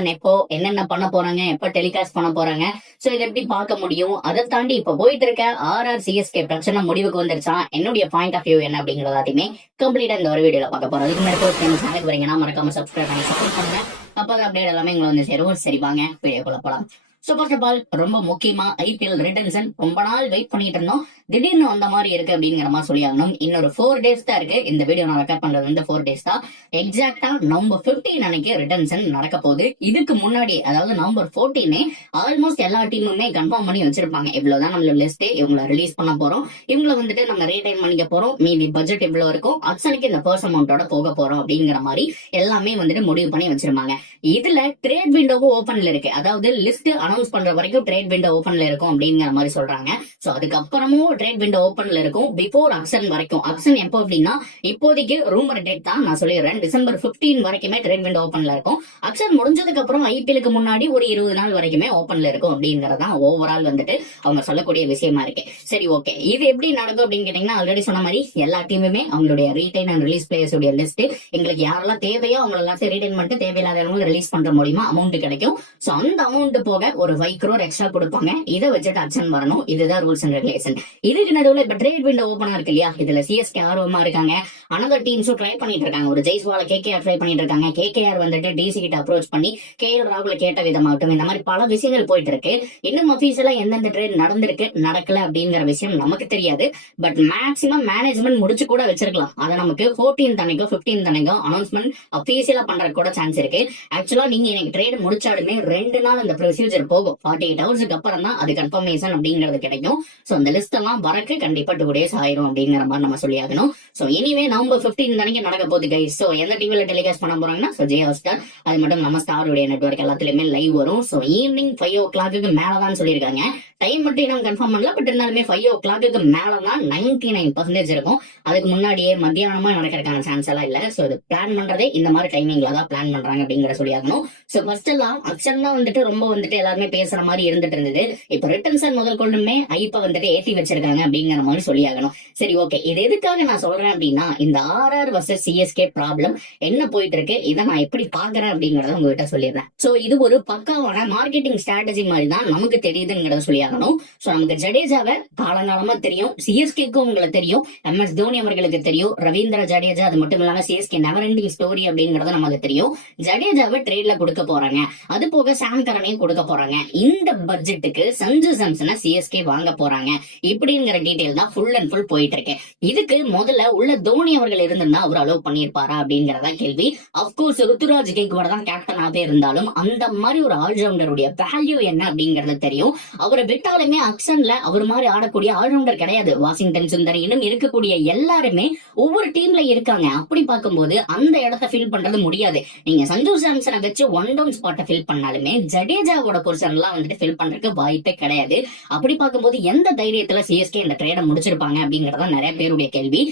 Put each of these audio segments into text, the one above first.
Season எப்போ என்னென்ன பண்ண போறாங்க, எப்ப டெலிகாஸ்ட் பண்ண போறாங்க, சோ இதை எப்படி பார்க்க முடியும், அதை தாண்டி இப்ப போயிட்டு இருக்க ஆர்ஆர் சிஎஸ்கே பிரச்சனை முடிவுக்கு வந்துருச்சா, என்னுடைய பாயிண்ட் ஆஃப் வியூ என்ன அப்படிங்கறது எல்லாத்தையுமே கம்ப்ளீட்டா இந்த ஒரு வீடியோல பார்க்க போறோம். அதுக்கு முன்னாடி சேனலுக்கு வரீங்கன்னா மறக்காம சப்ஸ்கிரைப் பண்ணி சப்போர்ட் பண்ணுங்க. அப்ப அப்டேட் எல்லாமே எங்களை வந்து சேரும். சரி வாங்க வீடியோக்குள்ள போலாம். சோ ஃபர்ஸ்ட் ஆஃப் ஆல் ரொம்ப முக்கியமா ஐபிஎல் ரிட்டன்ஷன் ரொம்ப நாள் வெயிட் பண்ணிட்டு இருந்தோம். திடீர்னு அந்த மாதிரி இருக்கு அப்படிங்கிற மாதிரி சொல்லி ஆகணும். இன்னொரு 4 days தான் இருக்கு. இந்த வீடியோ நான் ரெக்கார்ட் பண்றது வந்து 4 days தான். எக்ஸாக்டா நவம்பர் 15 அன்னைக்கு ரிட்டன்ஷன் நடக்க போகுது. இதுக்கு முன்னாடி அதாவது நவம்பர் 14 ஆல்மோஸ்ட் எல்லா டீமுமே கன்ஃபார்ம் பண்ணி வச்சிருப்பாங்க. இவ்வளவுதான் நம்மளோட லிஸ்ட், இவங்களை ரிலீஸ் பண்ண போறோம், இவங்களை வந்துட்டு நம்ம ரீடைன் பண்ணிக்க போறோம், மீதி பட்ஜெட் இவ்வளவு இருக்கும், அக்ஷனுக்கு இந்த பர்ஸ் அமௌண்டோட போக போறோம் அப்படிங்கிற மாதிரி எல்லாமே வந்துட்டு முடிவு பண்ணி வச்சிருப்பாங்க. இதுல ட்ரேட் விண்டோவும் ஓபன்ல இருக்கு. அதாவது லிஸ்ட் அனௌன்ஸ் பண்ற வரைக்கும் ட்ரேட் விண்டோ ஓபன்ல இருக்கும் அப்படிங்கிற மாதிரி சொல்றாங்க. சோ அதுக்கப்புறமும் ட்ரேட் விண்டோ ஓபன்ல இருக்கும் பிஃபோர் அக்ஷன் வரைக்கும். அக்ஷன் எப்போ அப்படின்னா இப்போதைக்கு ரூமர் டேட் தான் நான் சொல்லிடுறேன். டிசம்பர் 15 வரைக்குமே ட்ரேட் விண்டோ ஓபன்ல இருக்கும். அக்ஷன் முடிஞ்சதுக்கு அப்புறம் ஐபிஎலுக்கு முன்னாடி ஒரு 20 நாள் வரைக்குமே ஓபன்ல இருக்கும் அப்படிங்கறதான் ஓவரால் வந்துட்டு அவங்க சொல்லக்கூடிய விஷயமா இருக்கு. சரி ஓகே, இது எப்படி நடக்கும் அப்படின்னு கேட்டீங்கன்னா ஆல்ரெடி சொன்ன மாதிரி எல்லா டீமுமே அவங்களுடைய ரீடைன் அண்ட் ரிலீஸ் பிளேயர்ஸ் உடைய லிஸ்ட், எங்களுக்கு யாரெல்லாம் தேவையோ அவங்க எல்லாத்தையும் ரீடைன் பண்ணிட்டு தேவையில்லாதவங்க ரிலீஸ் பண்ற மூலியமா அமௌண்ட் கிடைக்கும். சோ அந்த அமௌண்ட் போக ஒரு 5 crore எக்ஸ்ட்ரா கொடுப்பாங்க. இதை வச்சுட்டு அக்ஷன் வரணும். இதுதான் ரூல்ஸ் அண்ட் ரெகுலேஷன். இதுக்கு நடுவுல இப்ப ட்ரேட் விண்டோ ஓபனா இருக்கு இல்லையா, இதுல சிஎஸ்கே ஆர்வமா இருக்காங்க. அனதர் டீம்ஸும் ட்ரை பண்ணிட்டு இருக்காங்க. ஒரு ஜெய்ஸ்வால கேகேஆர் ட்ரை பண்ணிட்டு இருக்காங்க. கேகேஆர் வந்துட்டு டிசி கிட்ட அப்ரோச் பண்ணி கேஎல் ராகுல கேட்ட விதமாகட்டும், இந்த மாதிரி பல விஷயங்கள் போயிட்டு இருக்கு. இன்னும் அபிஷியலா எந்தெந்த ட்ரேட் நடந்திருக்கு நடக்கல அப்படிங்கிற விஷயம் நமக்கு தெரியாது. பட் மேக்சிமம் மேனேஜ்மெண்ட் முடிச்சு கூட வச்சிருக்கலாம். அதை நமக்கு 14th அன்னைக்கோ 15th அன்னைக்கோ அனௌன்ஸ்மெண்ட் அபிஷியலா பண்றது கூட சான்ஸ் இருக்கு. ஆக்சுவலா நீங்க எனக்கு ட்ரேட் முடிச்சாலுமே 2 நாள் அந்த ப்ரொசீஜர் போகும். 48 ஹவர்ஸ்க்கு அப்புறம் தான் அது கன்ஃபர்மேஷன் அப்படிங்கிறது கிடைக்கும். சோ அந்த லிஸ்ட் எல்லாம் வரக்கு கண்டிப்பா 2 days ஆயிரும் அப்படிங்கிற மாதிரி நம்ம சொல்லி ஆகணும். சோ எனிவே நவம்பர் 15 அன்னைக்கு நடக்க போகுது கைஸ். சோ எந்த டிவில டெலிகாஸ்ட் பண்ண போறாங்கன்னா ஜே ஹாட்ஸ்டார், அது மட்டும் நம்ம ஸ்டாருடைய நெட்வொர்க் எல்லாத்துலயுமே லைவ் வரும். சோ ஈவினிங் 5 o'clock மேலதான் சொல்லியிருக்காங்க. டைம் மட்டும் இன்னும் கன்ஃபார்ம் பண்ணல. பட் இருந்தாலுமே 5 o'clock மேலதான் 99% இருக்கும். அதுக்கு முன்னாடியே மத்தியானமா நடக்கிறதுக்கான சான்ஸ் எல்லாம் இல்ல. சோ இது பிளான் பண்றதே இந்த மாதிரி டைமிங்ல தான் பிளான் பண்றாங்க அப்படிங்கிற சொல்லி ஆகணும். சோ ஃபர்ஸ்ட் எல்லாம் அக்ஷன் தான் வந்துட்டு ரொம்ப வந்துட்டு எல்லாருமே பேசுற மாதிரி இருந்துட்டு இருந்தது. இப்ப ரிட்டன்ஷன் முதல் கொண்டுமே ஐப்ப வந்துட்டு ஏத்தி வச்சிருக்காங்க அப்படிங்கிற மாதிரி சொல்லி ஆகணும். சரி ஓகே, இது எதுக்காக நான் சொல்றேன் அப்படின்னா இந்த ஆர்ஆர் வர்சஸ் சிஎஸ்கே ப்ராப்ளம் என்ன போயிட்டு இருக்கு, இதை நான் எப்படி பாக்குறேன் அப்படிங்கறத உங்ககிட்ட சொல்லிடுறேன். சோ இது ஒரு பக்காவான மார்க்கெட்டிங் ஸ்ட்ராட்டஜி மாதிரி தான் நமக்கு தெரியுதுங்கிறத சொல்லி ஆகணும். சோ நமக்கு ஜடேஜாவை காலங்காலமா தெரியும், சிஎஸ்கேக்கும் உங்களுக்கு தெரியும், MS தோனி அவர்களுக்கு தெரியும், ரவீந்திர ஜடேஜா, அது மட்டும் இல்லாம சிஎஸ்கே நெவர் எண்டிங் ஸ்டோரி அப்படிங்கறது நமக்கு தெரியும். ஜடேஜாவை ட்ரேட்ல கொடுக்க போறாங்க, அது போக சாம் கரனையும் கொடுக்க போறாங்க. இந்த பட்ஜெட்டுக்கு சஞ்சு சாம்சனை சிஎஸ்கே வாங்க போறாங்க இப்படிங்கிற டீடைல் தான் ஃபுல் அண்ட் ஃபுல் போயிட்டு இருக்கு. இதுக்கு முதல்ல உள்ள தோனி அவர்கள் இருந்திருந்தா அவர் அலோவ் பண்ணிருப்பாரா அப்படிங்கறதா கேள்வி. அப்கோர்ஸ் ருத்துராஜ் கேக்வாட் தான் கேப்டனாவே இருந்தாலும் அந்த மாதிரி ஒரு ஆல்ரவுண்டருடைய வேல்யூ என்ன அப்படிங்கறது தெரியும். அவரை விட்டாலுமே அக்ஷன்ல அவர் மாதிரி ஆடக்கூடிய ஆல்ரவுண்டர் கிடையாது. வாஷிங்டன் சுந்தர் இன்னும் இருக்கக்கூடிய எல்லாருமே ஒவ்வொரு டீம்ல இருக்காங்க. அப்படி பார்க்கும்போது அந்த இடத்த ஃபில் பண்றது முடியாது. நீங்க சஞ்சு சாம்சனை வச்சு 1 down ஸ்பாட்டை ஃபில் பண்ணாலுமே ஜடேஜாவோட பொசிஷன் எல்லாம் வந்துட்டு ஃபில் பண்றதுக்கு வாய்ப்பே கிடையாது. அப்படி பார்க்கும்போது எந்த தைரியத்துல சிஎஸ்கே இந்த ட்ரேட முடிச்சிருப்பாங்க அப்படிங்கறத நிறைய பேருடைய கேள்வி.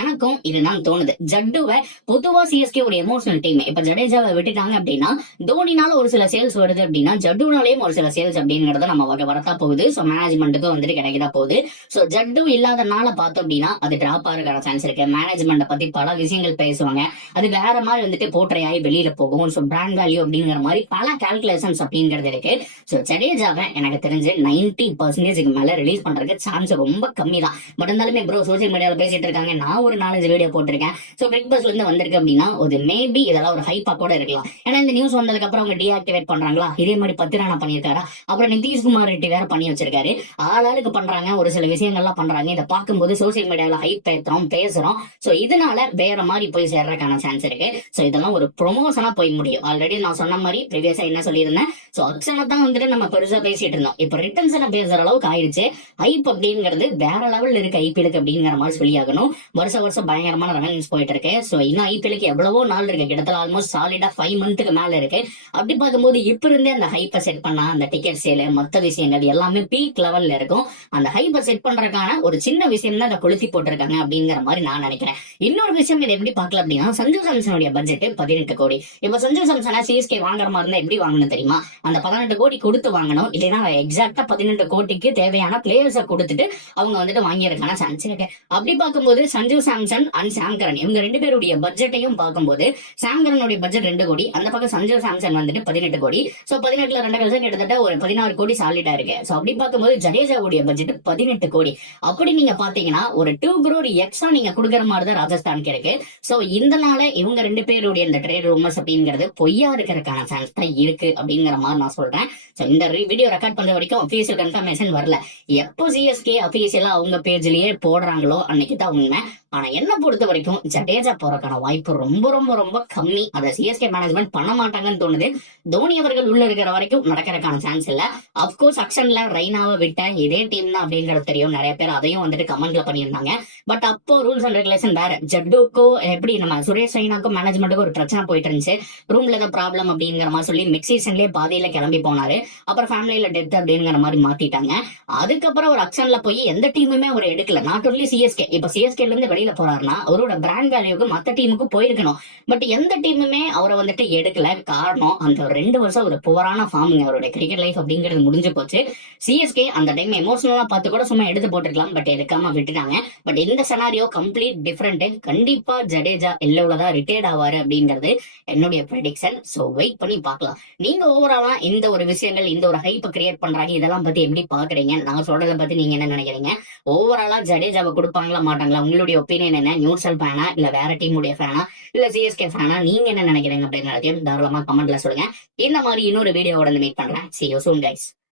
எனக்கும் இதுதான் தோணுது. ஜட்டுவை பொதுவா சிஎஸ்கே ஒரு எமோஷனல் டீம். இப்ப ஜடேஜாவை விட்டுட்டாங்க அப்படின்னா தோனினால ஒரு சில சேல்ஸ் வருது அப்படின்னா ஜட்டுனாலேயும் ஒரு சில சேல்ஸ் அப்படிங்கறத நம்ம வரத்தா போகுது. சோ மேனேஜ்மெண்ட்டுக்கும் வந்துட்டு கிடைக்கதா போகுது. சோ ஜட்டு இல்லாதனால பார்த்தோம் அப்படின்னா அது டிராப் ஆகிறதுக்கான சான்ஸ் இருக்கு. மேனேஜ்மெண்ட்டை பத்தி பல விஷயங்கள் பேசுவாங்க, அது வேற மாதிரி வந்துட்டு போற்றையாய் வெளியில போகும். சோ பிராண்ட் வேல்யூ அப்படிங்கிற மாதிரி பல கால்குலேஷன்ஸ் அப்படிங்கிறது இருக்கு. சோ ஜடேஜாவை எனக்கு தெரிஞ்சு 90% மேல ரிலீஸ் பண்றதுக்கு சான்ஸ் ரொம்ப கம்மி தான். பட் இருந்தாலுமே ப்ரோ சோசியல் மீடியாவில் பேசிட்டு இருக்காங்க, நான் ஒரு 4-5 வீடியோ போட்டிருக்கேன். சோ பிக் பாஸ்ல இருந்து வந்திருக்கு அப்படின்னா ஒரு மேபி இதெல்லாம் ஒரு ஹைப்பா கூட இருக்கலாம். ஏன்னா இந்த நியூஸ் வந்ததுக்கு அப்புறம் அவங்க டீஆக்டிவேட் பண்றாங்களா, இதே மாதிரி 10 ராணா பண்ணியிருக்காரா, அப்புறம் நிதிஷ்குமார் ரெட்டி வேற பண்ணி வச்சிருக்காரு. ஆளாளுக்கு பண்றாங்க, ஒரு சில விஷயங்கள்லாம் பண்றாங்க. இதை பார்க்கும்போது சோசியல் மீடியாவில் ஹைப் ஏற்றோம் பேசுறோம். சோ இதனால வேற மாதிரி போய் சேர்றதுக்கான சான்ஸ் இருக்கு. சோ இதெல்லாம் ஒரு ப்ரொமோஷனா போய் முடியும். ஆல்ரெடி நான் சொன்ன மாதிரி ப்ரீவியஸா என்ன சொல்லியிருந்தேன், சோ அக்ஷனை தான் வந்துட்டு நம்ம பெருசா பேசிட்டு இருந்தோம். இப்ப ரிட்டன்ஷனை பேசுற அளவுக்கு ஆயிடுச்சு. ஹைப் அப்படிங்கிறது வேற லெவல் இருக்கு ஐபிஎலுக்கு அப்படிங்கிற மாதிரி சொல்லி ஆகணும். வருஷம் பயங்கரமான ரெவன்யூஸ் போயிட்டு இருக்கு. சோ இன்னும் ஐபிஎலுக்கு எவ்வளவோ நாள் இருக்கு, கிட்டத்தட்ட ஆல்மோஸ்ட் சாலிடா 5 months மேல இருக்கு. அப்படி பார்க்கும்போது இப்ப இருந்தே அந்த ஹைப்பை செட் பண்ணா அந்த டிக்கெட் சேல் மத்த விஷயங்கள் எல்லாமே பீக் லெவல்ல இருக்கும். அந்த ஹைப்பை செட் பண்றதுக்கான ஒரு சின்ன விஷயம் தான் அதை கொளுத்தி போட்டிருக்காங்க அப்படிங்கிற மாதிரி நான் நினைக்கிறேன். இன்னொரு விஷயம் இதை எப்படி பார்க்கல அப்படின்னா சஞ்சு சாம்சனுடைய பட்ஜெட் 18 கோடி. இப்ப சஞ்சு சாம்சனை சிஎஸ்கே வாங்குற மாதிரி இருந்தா எப்படி வாங்கணும் தெரியுமா, அந்த 18 கோடி கொடுத்து வாங்கணும், இல்லைன்னா எக்ஸாக்டா 18 கோடிக்கு தேவையான பிளேயர்ஸை கொடுத்துட்டு அவங்க வந்துட்டு வாங்கியிருக்கான சான்ஸ் இருக்கு. அப்படி பார்க்கும்போது சஞ்சு சாம்சன் அண்ட் சாம் கரன் இவங்க 2 பேருடைய பட்ஜெட்டையும் பார்க்கும்போது சாம் கரனுடைய பட்ஜெட் 2 கோடி, அந்த பக்கம் சஞ்சு சாம்சன் வந்துட்டு 18 கோடி. சோ 18ல 2 கழிச்சு கிட்டத்தட்ட ஒரு 16 கோடி சாலிடா இருக்கு. சோ அப்படி பார்க்கும்போது ஜடேஜாவுடைய பட்ஜெட் 18 கோடி. அப்படி நீங்க பாத்தீங்கன்னா ஒரு 2 crore எக்ஸ்ட்ரா நீங்க கொடுக்குற மாதிரி தான் ராஜஸ்தானுக்கு இருக்கு. சோ இதனால இவங்க 2 பேருடைய இந்த ட்ரேட் ரூமர்ஸ் அப்படிங்கிறது பொய்யா இருக்கிறதுக்கான சான்ஸ் தான் இருக்கு அப்படிங்கிற மாதிரி நான் சொல்றேன். சோ இந்த வீடியோ ரெக்கார்ட் பண்ற வரைக்கும் அபிஷியல் கன்ஃபர்மேஷன் வரல. எப்போ சிஎஸ்கே அபிஷியலா அவங்க பேஜ்லயே போடுறாங்களோ அன்னைக்கு தான் உண்மை. ஆனா என்ன பொறுத்த வரைக்கும் ஜடேஜா போறதுக்கான வாய்ப்பு ரொம்ப ரொம்ப ரொம்ப கம்மி. அதை சிஎஸ்கே மேனேஜ்மெண்ட் பண்ண மாட்டாங்கன்னு தோணுது. தோனி அவர்கள் உள்ள இருக்கிற வரைக்கும் நடக்கிறதுக்கான சான்ஸ் இல்ல. அப்கோர்ஸ் அக்ஷன்ல ரெய்னாவை விட்ட இதே டீம் தான் அப்படிங்கிறது தெரியும். நிறைய பேர் அதையும் வந்துட்டு கமெண்ட்ல பண்ணியிருந்தாங்க. பட் அப்போ ரூல்ஸ் அண்ட் ரெகுலேஷன் வேற. ஜட்டுக்கோ எப்படி நம்ம சுரேஷ் ரெய்னாக்கும் மேனேஜ்மெண்ட்டுக்கும் ஒரு பிரச்சனை போயிட்டு இருந்துச்சு. ரூம்ல தான் ப்ராப்ளம் அப்படிங்கிற மாதிரி சொல்லி மிட் சீசன்லயே பாதியில கிளம்பி போனாரு. அப்புறம் ஃபேமிலியில டெத் அப்படிங்கிற மாதிரி மாத்திட்டாங்க. அதுக்கப்புறம் ஒரு அக்ஷன்ல போய் எந்த டீமுமே அவர் எடுக்கல. Not only CSK. இப்ப சிஎஸ்கேல இருந்து வெளியில போறாருன்னா அவரோட பிராண்ட் வேல்யூக்கு மத்த டீமுக்கு போயிருக்கணும். பட் எந்த டீமுமே அவரை வந்துட்டு எடுக்கல. காரணம் அந்த 2 வருஷம் ஒரு புவரான ஃபார்முங்க. அவருடைய கிரிக்கெட் லைஃப் அப்படிங்கிறது முடிஞ்சு போச்சு. சிஎஸ்கே அந்த டைம் எமோஷனலா பார்த்து கூட சும்மா எடுத்து போட்டுருக்கலாம். பட் எடுக்காம விட்டுட்டாங்க. பட் இந்த செனாரியோ கம்ப்ளீட் டிஃபரெண்ட். கண்டிப்பா ஜடேஜா எல்லோட தான் ரிட்டையர்ட் ஆவாரு அப்படிங்கிறது என்னுடைய ப்ரெடிக்ஷன். சோ வெயிட் பண்ணி பார்க்கலாம். நீங்க ஓவராலா இந்த ஒரு விஷயங்கள், இந்த ஒரு ஹைப் கிரியேட் பண்றாங்க, இதெல்லாம் பத்தி எப்படி பாக்குறீங்க? நான் சொல்றதை பத்தி நீங்க என்ன நினைக்கிறீங்க? ஓவராலா ஜடேஜாவை கொடுப்பாங்களா மாட்டாங்களா? உங்களுடைய ஒப்பீனியன் என்ன? நியூட்ரல் ஃபேனா இல்ல வேற டீமுடைய ஃபேனா இல்ல சிஎஸ்கே ஃபேனா? நீங்க என்ன நினைக்கிறீங்க அப்படின்னு தாராளமா கமெண்ட்ல சொல்லுங்க. இந்த மாதிரி இன்னொரு வீடியோவோட மீட் பண்றேன். See you soon guys.